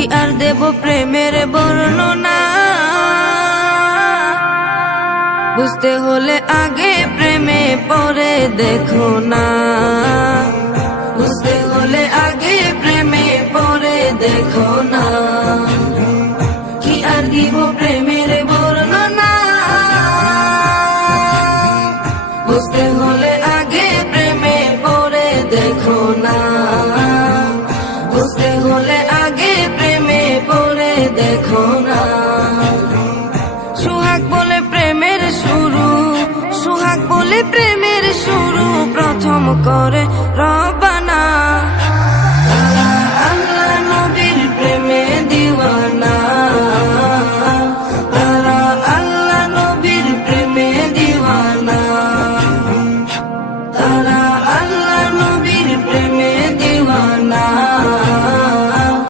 কি আর দেব প্রেমের বর্ণনা, বুঝতে হলে আগে প্রেমে পরে দেখো না, বুঝতে হলে আগে প্রেমে পরে দেখো না। কি আর দিব প্রেমের বর্ণনা, বুঝতে হলে আগে প্রেমে পরে দেখো না, বুঝতে হলে আগে প্রেমে পরে দেখো না। সোহাগ বলে প্রেমের শুরু, সোহাগ বলে প্রেমের শুরু প্রথম করে রব।